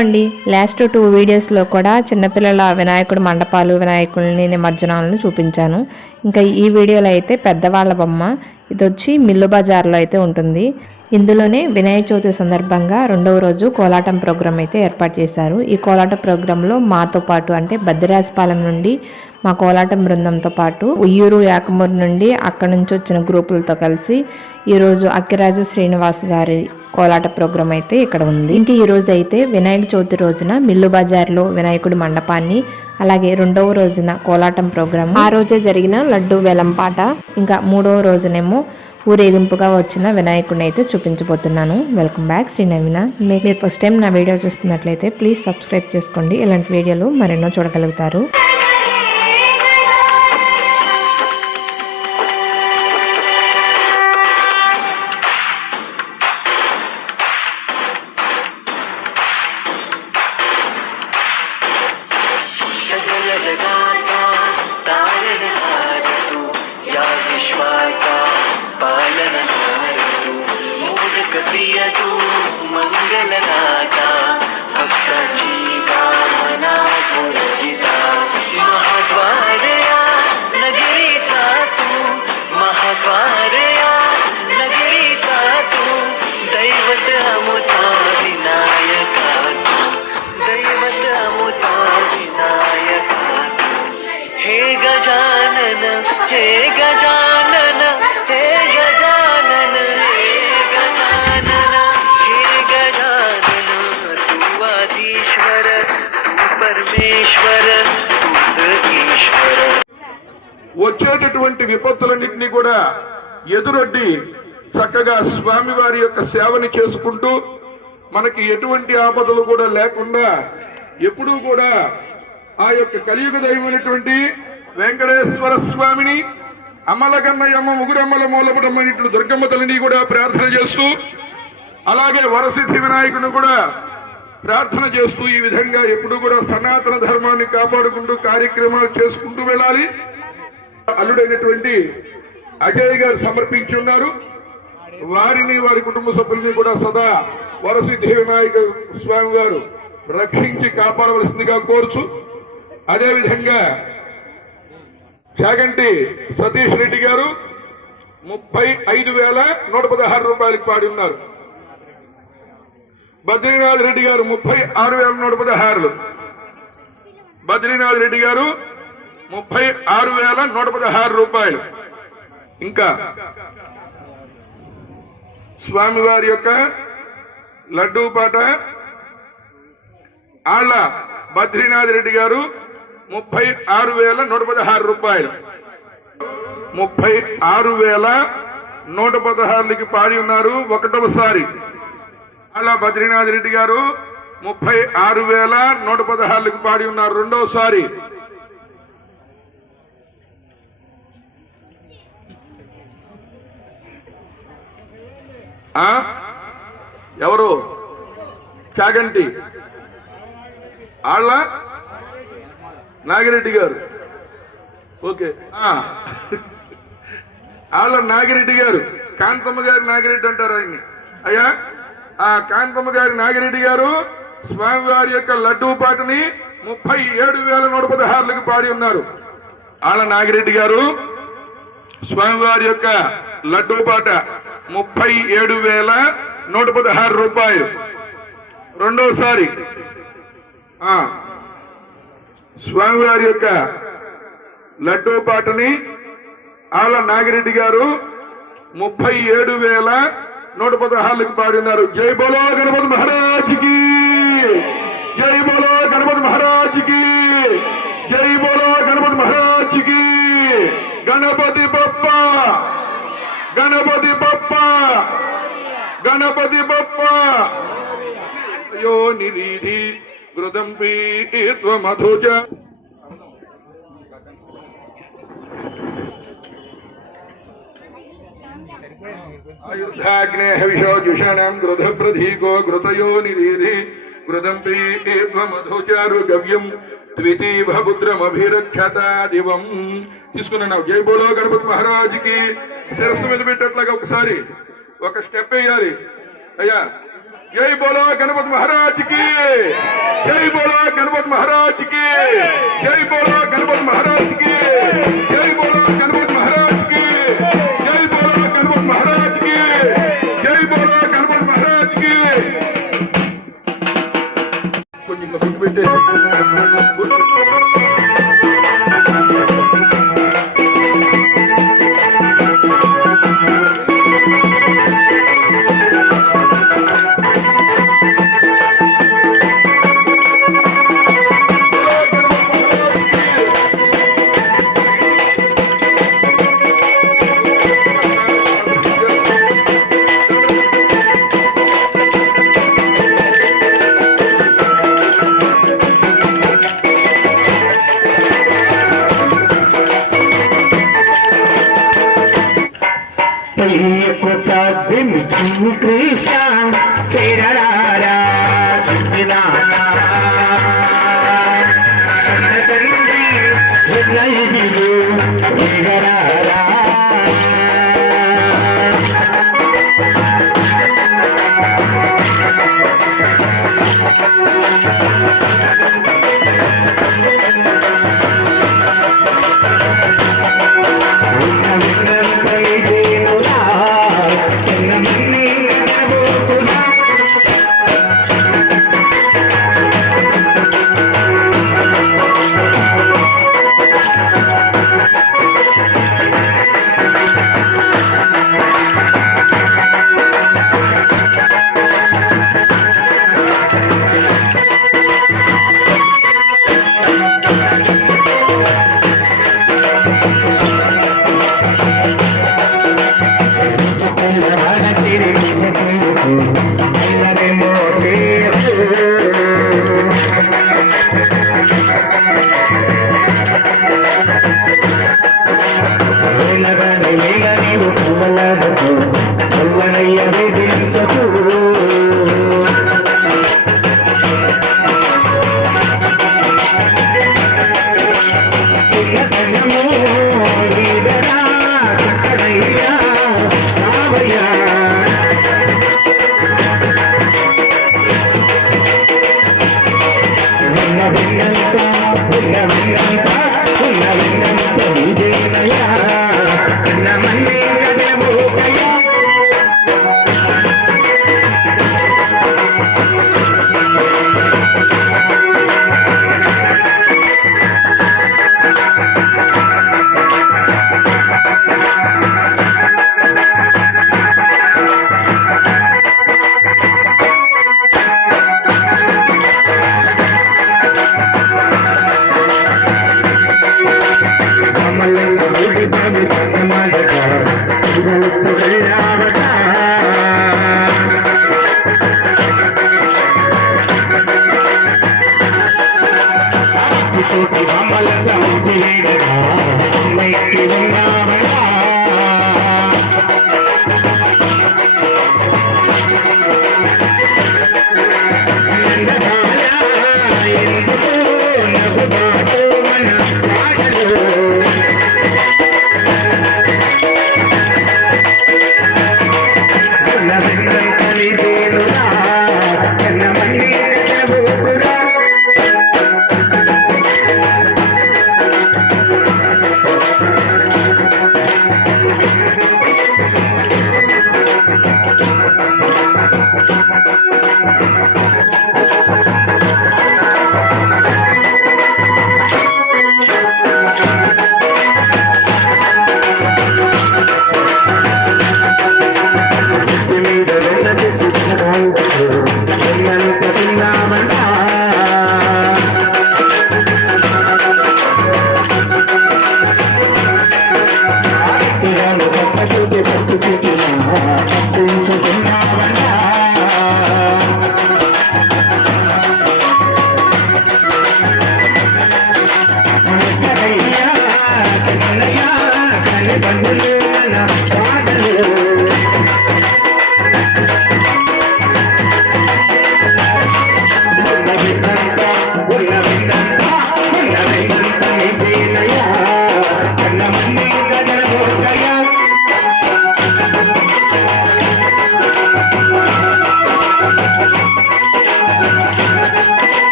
ఇదిగోండి లాస్ట్ 2 వీడియోస్లో కూడా చిన్నపిల్లల వినాయకుడు మండపాలు వినాయకుడిని నిమజ్జనాలను చూపించాను. ఇంకా ఈ వీడియోలో అయితే పెద్దవాళ్ళ బొమ్మ ఇది వచ్చి మిల్లు బజార్లో అయితే ఉంటుంది. ఇందులోనే వినాయక చవితి సందర్భంగా 2వ రోజు కోలాటం ప్రోగ్రాం అయితే ఏర్పాటు చేశారు. ఈ కోలాట ప్రోగ్రాంలో మాతో పాటు అంటే బద్దిరాజపాలెం నుండి మా కోలాటం బృందంతో పాటు ఉయ్యూరు యాకమూరు నుండి అక్కడి నుంచి వచ్చిన గ్రూపులతో కలిసి ఈరోజు అక్కిరాజు శ్రీనివాస్ గారి కోలాట ప్రోగ్రాం అయితే ఇక్కడ ఉంది. ఇంక ఈ రోజు అయితే వినాయక చవితి రోజున మిల్లు బజార్లో వినాయకుడి మండపాన్ని, అలాగే 2వ రోజున కోలాటం ప్రోగ్రాం, ఆ రోజే జరిగిన లడ్డు వేలం పాట, ఇంకా 3వ రోజునేమో ఊరేగింపుగా వచ్చిన వినాయకుడిని అయితే చూపించబోతున్నాను. వెల్కమ్ బ్యాక్ శ్రీ నవీన. మీరు ఫస్ట్ టైం నా వీడియో చూస్తున్నట్లయితే ప్లీజ్ సబ్స్క్రైబ్ చేసుకోండి. ఇలాంటి వీడియోలు మరెన్నో చూడగలుగుతారు. వచ్చేటటువంటి విపత్తులన్నింటినీ కూడా ఎదురొడ్డి చక్కగా స్వామివారి యొక్క సేవని చేసుకుంటూ మనకి ఎటువంటి ఆపదలు కూడా లేకుండా ఎప్పుడూ కూడా ఆ యొక్క కలియుగ దైవమైనటువంటి వెంకటేశ్వర స్వామిని, అమలగన్నయమ్మ ముగురమ్మల మూలపడమ్మనిట్లు దుర్గమ్మ తల్లిని కూడా ప్రార్థన చేస్తూ, అలాగే వరసిద్ధి వినాయకుని కూడా ప్రార్థన చేస్తూ ఈ విధంగా ఎప్పుడు కూడా సనాతన ధర్మాన్ని కాపాడుకుంటూ కార్యక్రమాలు చేసుకుంటూ వెళ్ళాలి. అల్లుడైనటువంటి అజయ్ గారు సమర్పించి ఉన్నారు. వారిని వారి కుటుంబ సభ్యుల్ని కూడా సదా వరసిద్ధి వినాయక స్వామి గారు రక్షించి కాపాడవలసిందిగా కోరుచు, అదేవిధంగా చాగంటి సతీష్ రెడ్డి గారు 35,116 రూపాయలకు పాడి ఉన్నారు. బద్రీనాథ్ రెడ్డి గారు 36,116, బద్రీనాథ్ రెడ్డి గారు 36,116 రూపాయలు. ఇంకా స్వామివారి యొక్క లడ్డూ పాట ఆళ్ల బద్రీనాథ్ రెడ్డి గారు 36,116 రూపాయలు. 36,116కి పాడి ఉన్నారు. 1వసారి ఆళ్ల బద్రీనాథ్ రెడ్డి గారు 36,116కి పాడి ఉన్నారు. 2వసారి ఎవరు? చాగంటి ఆళ్ళ నాగిరెడ్డి గారు. ఓకే, ఆళ్ళ నాగిరెడ్డి గారు, కాంతమ్మ గారి నాగిరెడ్డి అంటారు ఆయన్ని. అయ్యా, ఆ కాంతమ్మ గారి నాగిరెడ్డి గారు స్వామివారి యొక్క లడ్డూ పాటని 37,116లకు పాడి ఉన్నారు. ఆళ్ళ నాగిరెడ్డి గారు స్వామివారి యొక్క లడ్డూ పాట 37,116 రూపాయలు. 2వసారి స్వామివారి యొక్క లడ్డూ పాటని ఆళ్ళ నాగిరెడ్డి గారు 37,116లకు పాడినారు. జై బోలో గణపతి మహారాజ్కి, జై బోలో గణపతి మహారాజ్కి, జై బోలో గణపతి మహారాజ్కి. గణపతి బప్ప, గణపతి బప్ప, గణపతి బప్ప. యో నిరీధి గృదంపి త్వమధుజ. ఆయుర్ధాగ్నే హవిషో జుషణం గృధ ప్రధీకో గృతయో నిరీధి గృదంపి త్వమధుచారు గవ్యం ద్వితీభపుత్రమభిరక్షత దివం. తీసుకున్నావు. జై బోలో గణపతి మహారాజుకి. శిరస్సు మీద పెట్టేట్లాగా ఒకసారి ఒక స్టెప్ వేయాలి. అయ్యా, जय बोलो गणपति महाराज की, जय बोलो गणपति महाराज की, जय बोलो गणपति महाराज की, जय बोलो गणपति महाराज की, जय बोलो गणपति महाराज की, जय बोलो गणपति महाराज की। కృష్ణ చేరరారా చిన్నానా తండ్రి హృదయుడు ఎగరారా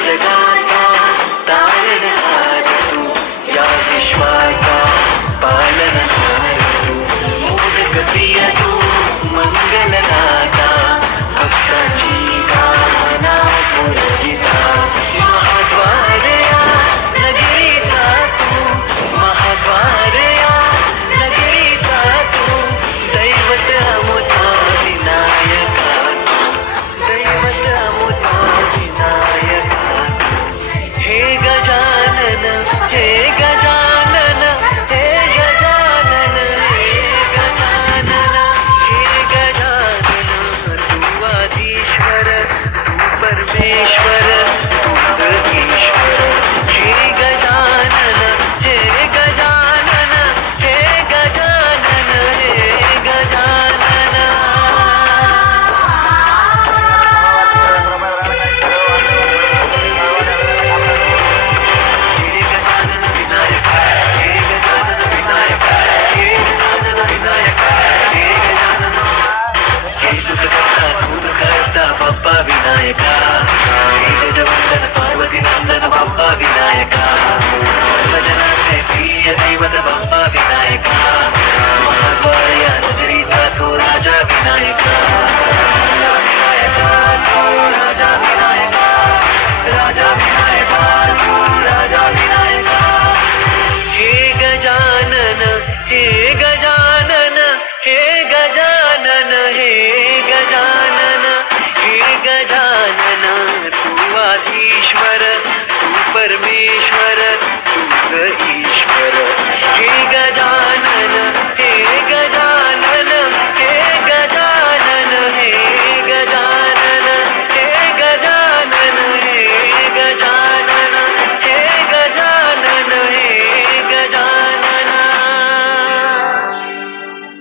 जगाचा